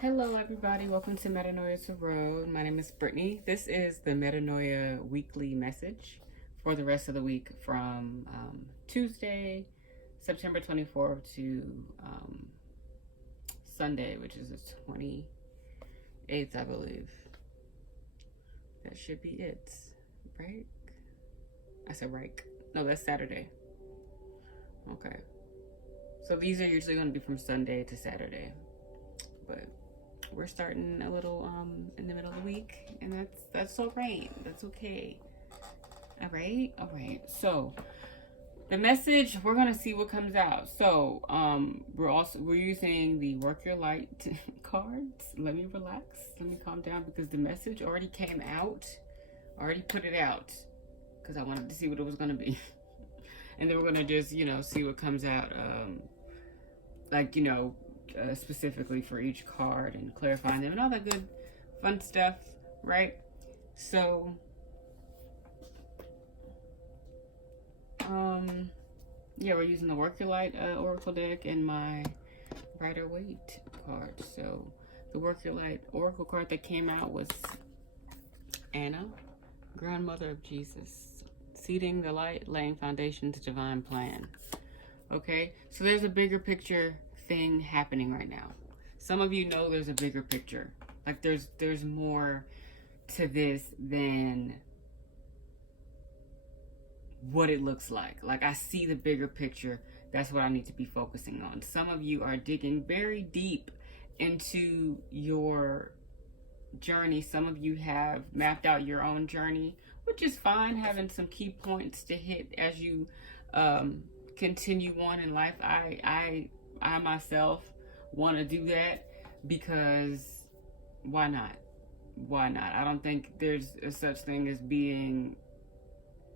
Hello, everybody. Welcome to Metanoia to Road. My name is Brittany. This is the Metanoia weekly message for the rest of the week from Tuesday, September 24th to Sunday, which is the 28th, I believe. That should be it, right? I said right. No, that's Saturday. Okay. So these are usually going to be from Sunday to Saturday. But we're starting a little in the middle of the week, and that's all right. That's okay. All right. So the message, we're gonna see what comes out. So we're using the Work Your Light cards. Let me relax. Let me calm down because the message already came out. I already put it out because I wanted to see what it was gonna be, and then we're gonna just see what comes out. Specifically for each card and clarifying them and all that good fun stuff, right? So we're using the Work Your Light Oracle deck and my Rider Waite card. So the Work Your Light Oracle card that came out was Anna, grandmother of Jesus, seeding the light, laying foundation to divine plan. Okay, so there's a bigger picture thing happening right now. Some of you know there's a bigger picture. Like there's more to this than what it looks like. Like I see the bigger picture. That's what I need to be focusing on. Some of you are digging very deep into your journey. Some of you have mapped out your own journey, which is fine, having some key points to hit as you continue on in life. I myself want to do that because why not? I don't think there's a such thing as being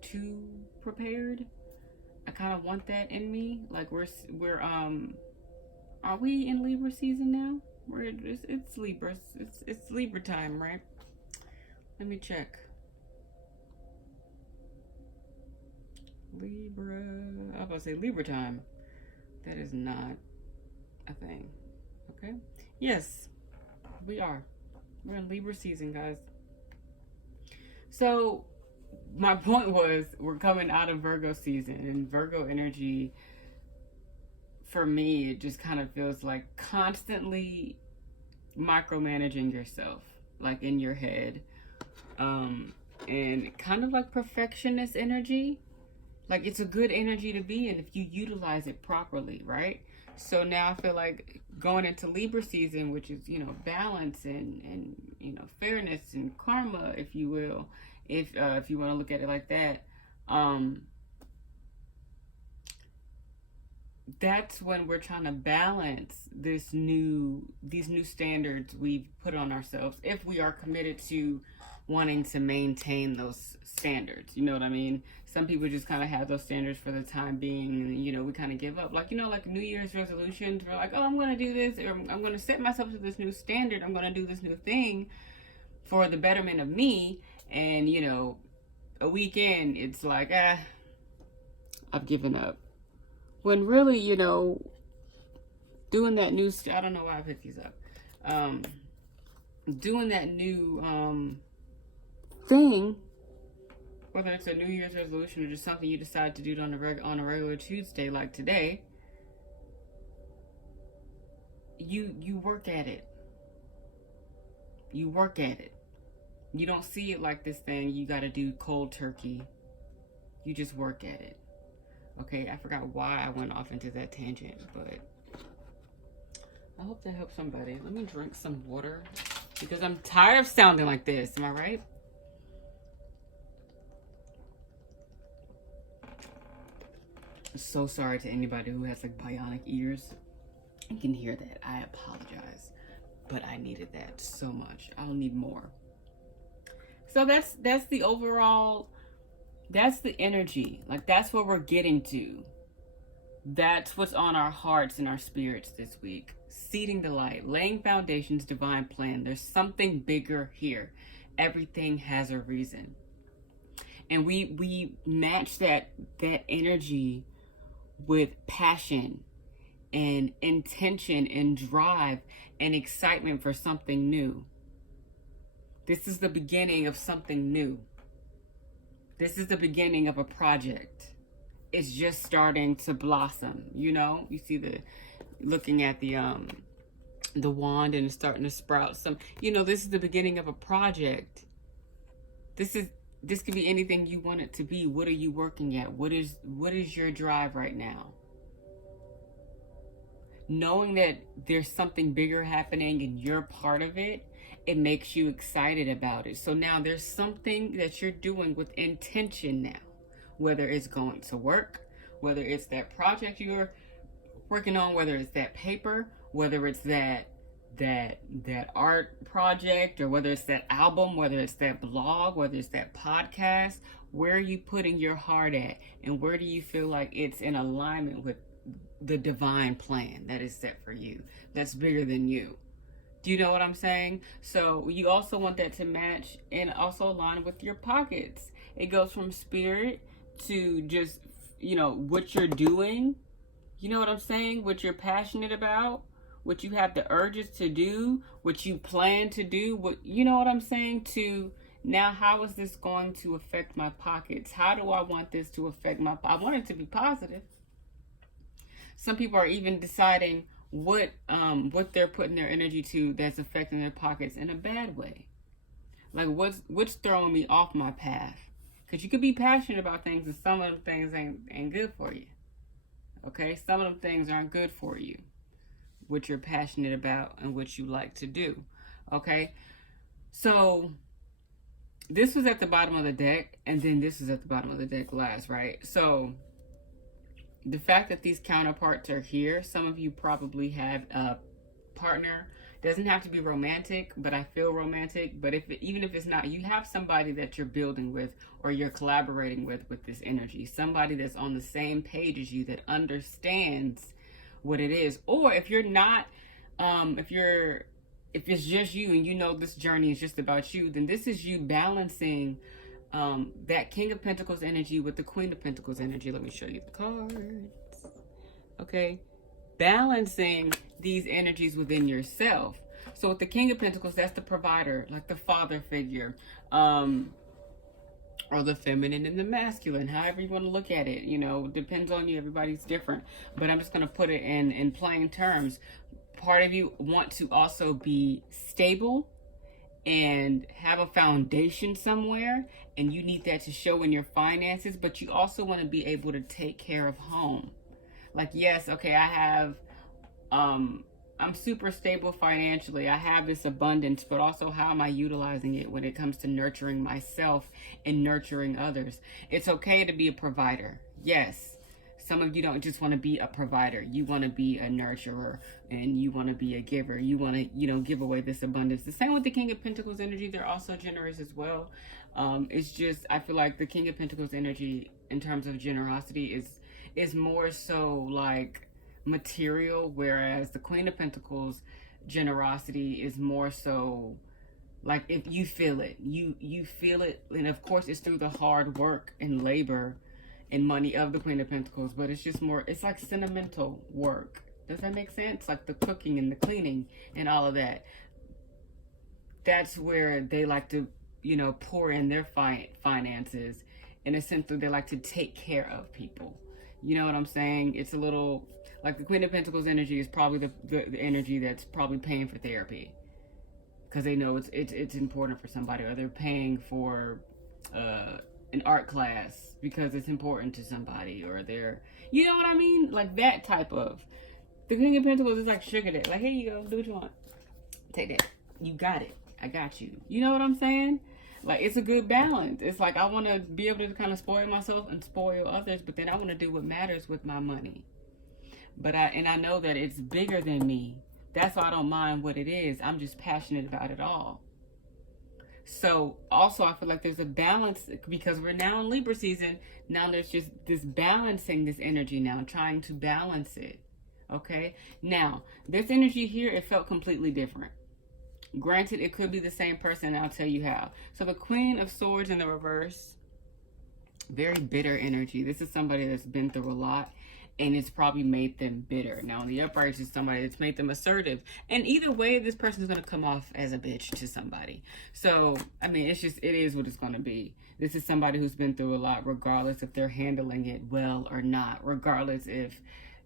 too prepared. I kind of want that in me. Like we're are we in Libra season now? It's Libra. It's Libra time, right? Let me check. Libra. I was about to say Libra time. That is not a thing. Okay? Yes, we are. We're in Libra season, guys. So, my point was, we're coming out of Virgo season, and Virgo energy, for me, it just kind of feels like constantly micromanaging yourself, like in your head. And kind of like perfectionist energy. Like it's a good energy to be in if you utilize it properly, right? So now I feel like going into Libra season, which is, balance and fairness and karma, if you will, if you want to look at it like that, that's when we're trying to balance these new standards we've put on ourselves if we are committed to wanting to maintain those standards. You know what I mean? Some people just kind of have those standards for the time being, and we kind of give up. Like like New Year's resolutions. We're like, oh, I'm going to do this, or I'm going to set myself to this new standard. I'm going to do this new thing for the betterment of me. And a weekend, it's like, I've given up. When really, doing that new, I don't know why I picked these up. Doing that new thing, whether it's a New Year's resolution or just something you decide to do on a regular Tuesday like today, you work at it. You work at it. You don't see it like this thing you got to do cold turkey. You just work at it. Okay, I forgot why I went off into that tangent, but I hope that helps somebody. Let me drink some water because I'm tired of sounding like this. Am I right? I'm so sorry to anybody who has like bionic ears. You can hear that. I apologize, but I needed that so much. I'll need more. So that's the overall. That's the energy. Like that's what we're getting to. That's what's on our hearts and our spirits this week. Seeding the light, laying foundations, divine plan. There's something bigger here. Everything has a reason. And we match that energy with passion and intention and drive and excitement for something new. This is the beginning of something new. This is the beginning of a project. It's just starting to blossom, you know? You see looking at the wand, and it's starting to sprout some, you know, this is the beginning of a project. This could be anything you want it to be. What are you working at? What is your drive right now? Knowing that there's something bigger happening and you're part of it, it makes you excited about it. So now there's something that you're doing with intention now, whether it's going to work, whether it's that project you're working on, whether it's that paper, whether it's that art project, or whether it's that album, whether it's that blog, whether it's that podcast. Where are you putting your heart at, and where do you feel like it's in alignment with the divine plan that is set for you, that's bigger than you? Do you know what I'm saying? So you also want that to match and also align with your pockets. It goes from spirit to just, you know, what you're doing. You know what I'm saying? What you're passionate about, what you have the urges to do, what you plan to do, what, you know what I'm saying? To now, how is this going to affect my pockets? How do I want this to affect I want it to be positive. Some people are even deciding what they're putting their energy to that's affecting their pockets in a bad way. Like what's throwing me off my path? Because you could be passionate about things, and some of them things ain't good for you. Okay, some of them things aren't good for you, what you're passionate about and what you like to do. Okay, so this was at the bottom of the deck, and then this is at the bottom of the deck last, right? So the fact that these counterparts are here, some of you probably have a partner. Doesn't have to be romantic, but I feel romantic. But even if it's not, you have somebody that you're building with, or you're collaborating with this energy. Somebody that's on the same page as you, that understands what it is. Or if you're not, if it's just you and you know this journey is just about you, then this is you balancing that King of Pentacles energy with the Queen of Pentacles energy. Let me show you the cards. Okay. Balancing these energies within yourself. So with the King of Pentacles, that's the provider, like the father figure, or the feminine and the masculine, however you want to look at it. You know, depends on you. Everybody's different. But I'm just going to put it in plain terms. Part of you want to also be stable and have a foundation somewhere, and you need that to show in your finances, but you also want to be able to take care of home. Like, yes, okay, I have, I'm super stable financially. I have this abundance, but also how am I utilizing it when it comes to nurturing myself and nurturing others? It's okay to be a provider. Yes. Some of you don't just want to be a provider. You want to be a nurturer, and you want to be a giver. You want to, you know, give away this abundance. The same with the King of Pentacles energy. They're also generous as well. It's just, I feel like the King of Pentacles energy in terms of generosity is more so like material, whereas the Queen of Pentacles generosity is more so like, if you feel it, you feel it. And of course it's through the hard work and labor and money of the Queen of Pentacles, but it's just more, it's like sentimental work. Does that make sense? Like the cooking and the cleaning and all of that. That's where they like to, you know, pour in their finances. In a sense that they like to take care of people. You know what I'm saying? It's a little like the Queen of Pentacles energy is probably the energy that's probably paying for therapy, because they know it's important for somebody, or they're paying for an art class because it's important to somebody, or they're, you know what I mean? Like that type of. The King of Pentacles is like sugar daddy. Like, here you go, do what you want. Take that. You got it. I got you. You know what I'm saying? Like, it's a good balance. It's like, I want to be able to kind of spoil myself and spoil others, but then I want to do what matters with my money. But I know that it's bigger than me. That's why I don't mind what it is. I'm just passionate about it all. So also I feel like there's a balance, because we're now in Libra season. Now there's just this balancing this energy now, trying to balance it. Okay. Now this energy here, it felt completely different. Granted, it could be the same person, and I'll tell you how. So the Queen of Swords in the reverse, very bitter energy. This is somebody that's been through a lot, and it's probably made them bitter. Now, on the upright is somebody that's made them assertive. And either way, this person's going to come off as a bitch to somebody. So, I mean, it is what it's going to be. This is somebody who's been through a lot, regardless if they're handling it well or not, regardless if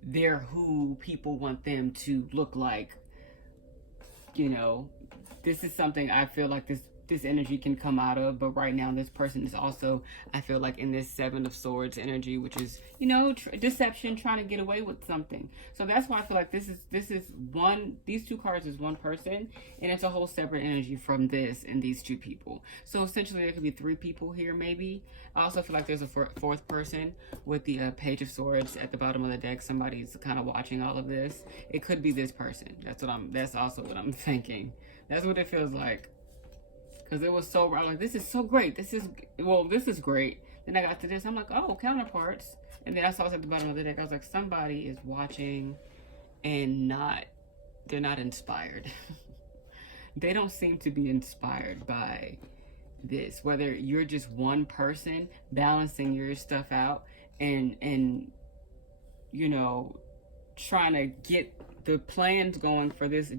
they're who people want them to look like. You know, this is something I feel like this energy can come out of, but right now this person is also, I feel like, in this Seven of Swords energy, which is, you know, deception, trying to get away with something. So that's why I feel like this is one, these two cards is one person, and it's a whole separate energy from this and these two people. So essentially there could be three people here maybe. I also feel like there's a fourth person with the Page of Swords at the bottom of the deck. Somebody's kind of watching all of this. It could be this person. That's also what I'm thinking. That's what it feels like. Because it was so, I'm like, this is so great. This is great. Then I got to this. I'm like, oh, counterparts. And then I saw it at the bottom of the deck. I was like, somebody is watching and they're not inspired. They don't seem to be inspired by this. Whether you're just one person balancing your stuff out and you know, trying to get the plans going for this,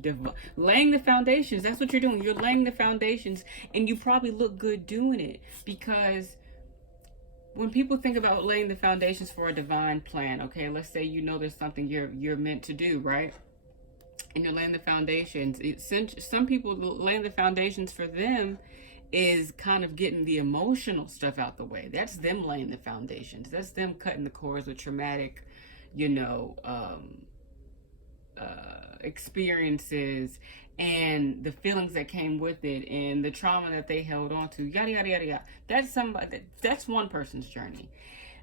laying the foundations. That's what you're doing. You're laying the foundations, and you probably look good doing it, because when people think about laying the foundations for a divine plan, okay, let's say you know there's something you're meant to do, right? And you're laying the foundations. Some people laying the foundations for them is kind of getting the emotional stuff out the way. That's them laying the foundations. That's them cutting the cords with traumatic, you know, experiences and the feelings that came with it and the trauma that they held on to, yada yada yada yada. That's one person's journey.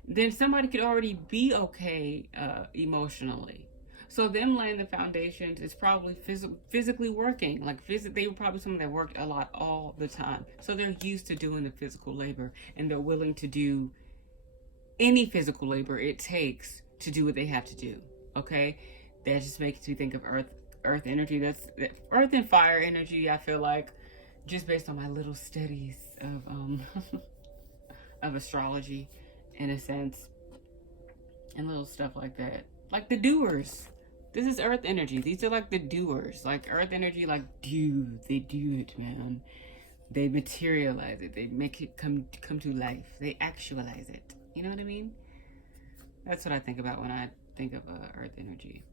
Then somebody could already be okay emotionally. So them laying the foundations is probably physically working. Like they were probably someone that worked a lot all the time. So they're used to doing the physical labor, and they're willing to do any physical labor it takes to do what they have to do. Okay? That just makes me think of earth energy. That's earth and fire energy. I feel like, just based on my little studies of of astrology, in a sense, and little stuff like that. Like the doers. This is earth energy. These are like the doers. Like earth energy, like they do it, man. They materialize it. They make it come to life. They actualize it. You know what I mean? That's what I think about when I think of earth energy.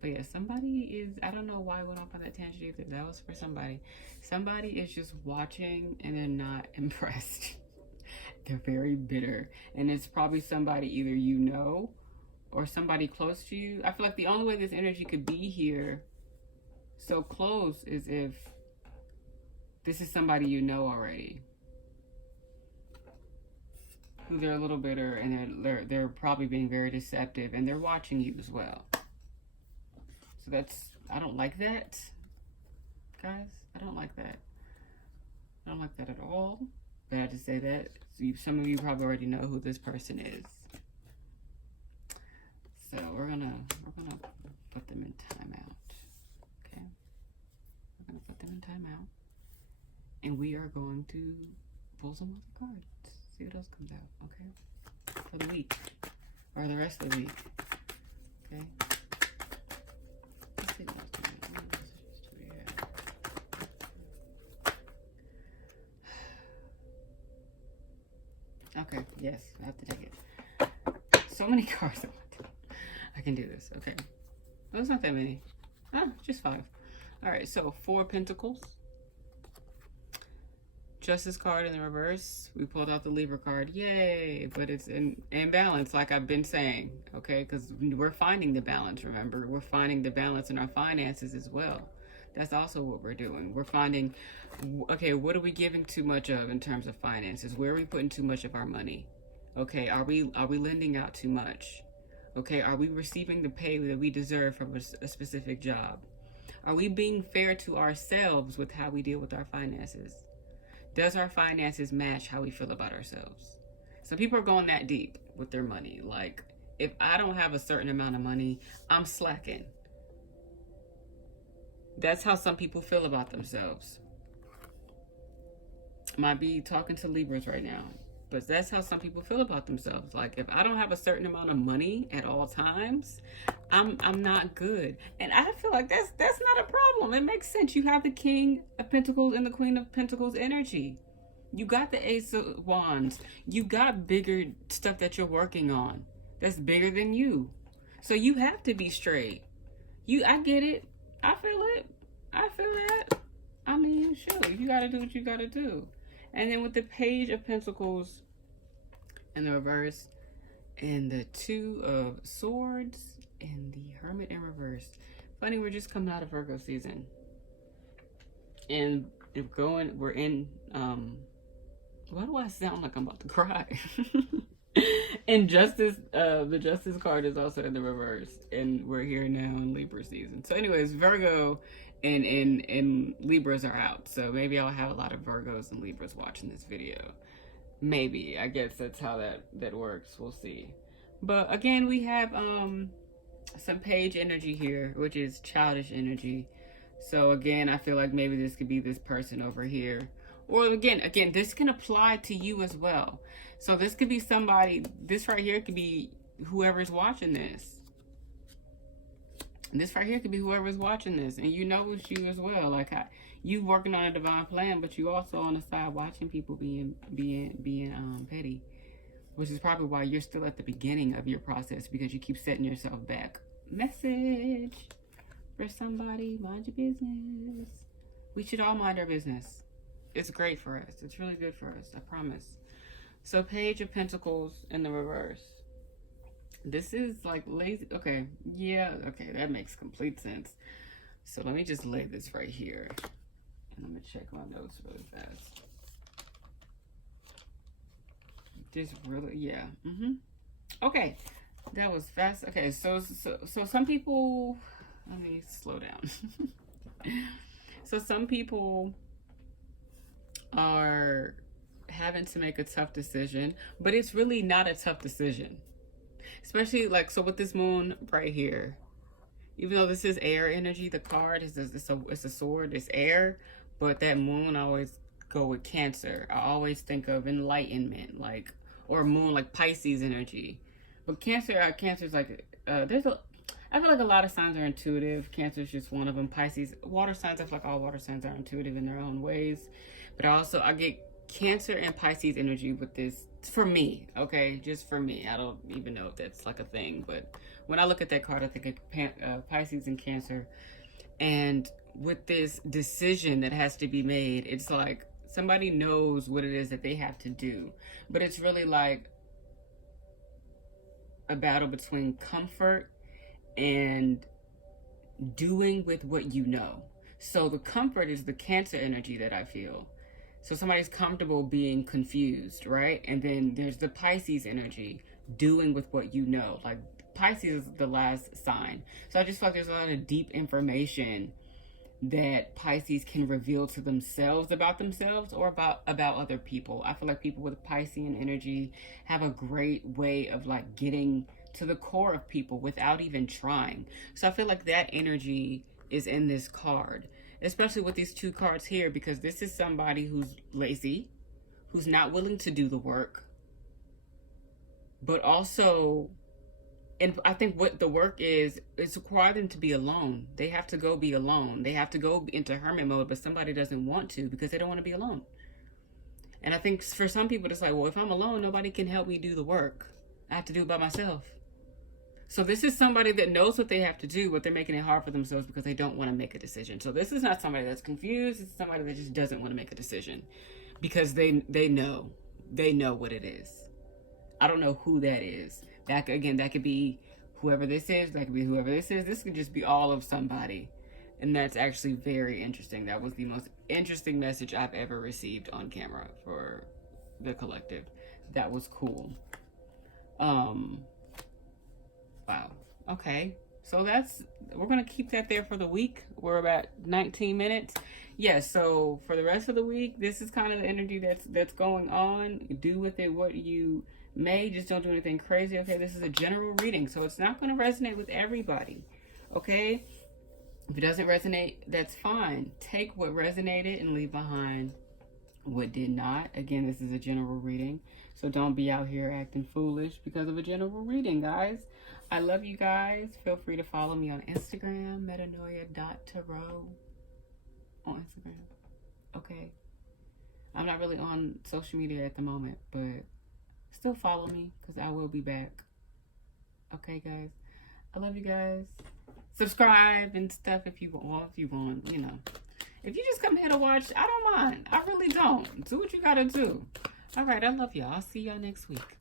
But yeah, somebody is, I don't know why I went off on that tangent either. That was for somebody. Somebody is just watching and they're not impressed. They're very bitter. And it's probably somebody either you know or somebody close to you. I feel like the only way this energy could be here so close is if this is somebody you know already. Who they're a little bitter, and they're probably being very deceptive, and they're watching you as well. So that's, I don't like that, guys. I don't like that. I don't like that at all. Bad to say that. Some of you probably already know who this person is. So we're gonna put them in timeout. Okay, we're gonna put them in timeout, and we are going to pull some other cards. See what else comes out, okay? For the week. Or the rest of the week. Okay? Let's see what else do we have. Okay, yes, I have to take it. So many cards. I can do this, okay. Well, it's not that many. Just 5. Alright, so 4 Pentacles. Justice card in the reverse. We pulled out the Libra card. Yay! But it's in balance, like I've been saying. Okay? Because we're finding the balance, remember? We're finding the balance in our finances as well. That's also what we're doing. We're finding, okay, what are we giving too much of in terms of finances? Where are we putting too much of our money? Okay, are we lending out too much? Okay, are we receiving the pay that we deserve from a specific job? Are we being fair to ourselves with how we deal with our finances? Does our finances match how we feel about ourselves? Some people are going that deep with their money. Like, if I don't have a certain amount of money, I'm slacking. That's how some people feel about themselves. Might be talking to Libras right now. But that's how some people feel about themselves. Like, if I don't have a certain amount of money at all times, I'm not good. And I feel like that's not a problem. It makes sense. You have the King of Pentacles and the Queen of Pentacles energy. You got the Ace of Wands. You got bigger stuff that you're working on that's bigger than you. So you have to be straight. I get it. I feel it. I feel that. I mean, sure, you gotta do what you gotta do. And then with the Page of Pentacles in the reverse, and the Two of Swords, and the Hermit in reverse. Funny, we're just coming out of Virgo season. And we're in, why do I sound like I'm about to cry? And Justice, the Justice card is also in the reverse, and we're here now in Libra season. So anyways, Virgo and Libras are out, so maybe I'll have a lot of Virgos and Libras watching this video. Maybe, I guess that's how that works. We'll see. But again, we have some Page energy here, which is childish energy. So again, I feel like maybe this could be this person over here. Or again, this can apply to you as well. So this could be somebody, this right here could be whoever's watching this. This right here could be whoever's watching this. And you know it's you as well. Like, you working on a divine plan, but you also on the side watching people being petty. Which is probably why you're still at the beginning of your process, because you keep setting yourself back. Message for somebody, mind your business. We should all mind our business. It's great for us. It's really good for us, I promise. So Page of Pentacles in the reverse. This is like lazy. Okay, yeah, okay, that makes complete sense. So let me just lay this right here. And let me check my notes really fast. Just really, yeah. Okay, that was fast. Okay, so some people, let me slow down. So some people are having to make a tough decision, but it's really not a tough decision. Especially like, so with this moon right here, even though this is air energy, the card is it's a sword, it's air, but that moon, I always go with Cancer. I always think of enlightenment, like, or moon, like Pisces energy. But Cancer's like, I feel like a lot of signs are intuitive. Cancer is just one of them. Pisces, water signs, I feel like all water signs are intuitive in their own ways. But I get Cancer and Pisces energy with this, for me, okay? Just for me. I don't even know if that's like a thing. But when I look at that card, I think of Pisces and Cancer. And with this decision that has to be made, it's like somebody knows what it is that they have to do. But it's really like a battle between comfort and doing with what you know. So the comfort is the Cancer energy that I feel. So somebody's comfortable being confused, right? And then there's the Pisces energy, doing with what you know. Like Pisces is the last sign. So I just feel like there's a lot of deep information that Pisces can reveal to themselves about themselves or about other people. I feel like people with Piscean energy have a great way of like getting to the core of people without even trying. So I feel like that energy is in this card, especially with these two cards here, because this is somebody who's lazy, who's not willing to do the work, but also, and I think what the work is, it's require them to be alone. They have to go be alone. They have to go into hermit mode, but somebody doesn't want to because they don't want to be alone. And I think for some people, it's like, well, if I'm alone, nobody can help me do the work. I have to do it by myself. So this is somebody that knows what they have to do, but they're making it hard for themselves because they don't want to make a decision. So this is not somebody that's confused. It's somebody that just doesn't want to make a decision because they know what it is. I don't know who that is. That could be whoever this is. That could be whoever this is. This could just be all of somebody. And that's actually very interesting. That was the most interesting message I've ever received on camera for the collective. That was cool. Wow. Okay. So we're going to keep that there for the week. We're about 19 minutes. Yes. So for the rest of the week, this is kind of the energy that's going on. Do with it what you may. Just don't do anything crazy. Okay. This is a general reading, so it's not going to resonate with everybody. Okay. If it doesn't resonate, that's fine. Take what resonated and leave behind what did not. Again, this is a general reading, so don't be out here acting foolish because of a general reading, guys. I love you guys. Feel free to follow me on Instagram, metanoia.tarot on Instagram. Okay. I'm not really on social media at the moment, but still follow me because I will be back. Okay, guys. I love you guys. Subscribe and stuff if you want, you know. If you just come here to watch, I don't mind. I really don't. Do what you gotta do. All right, I love y'all. I'll see y'all next week.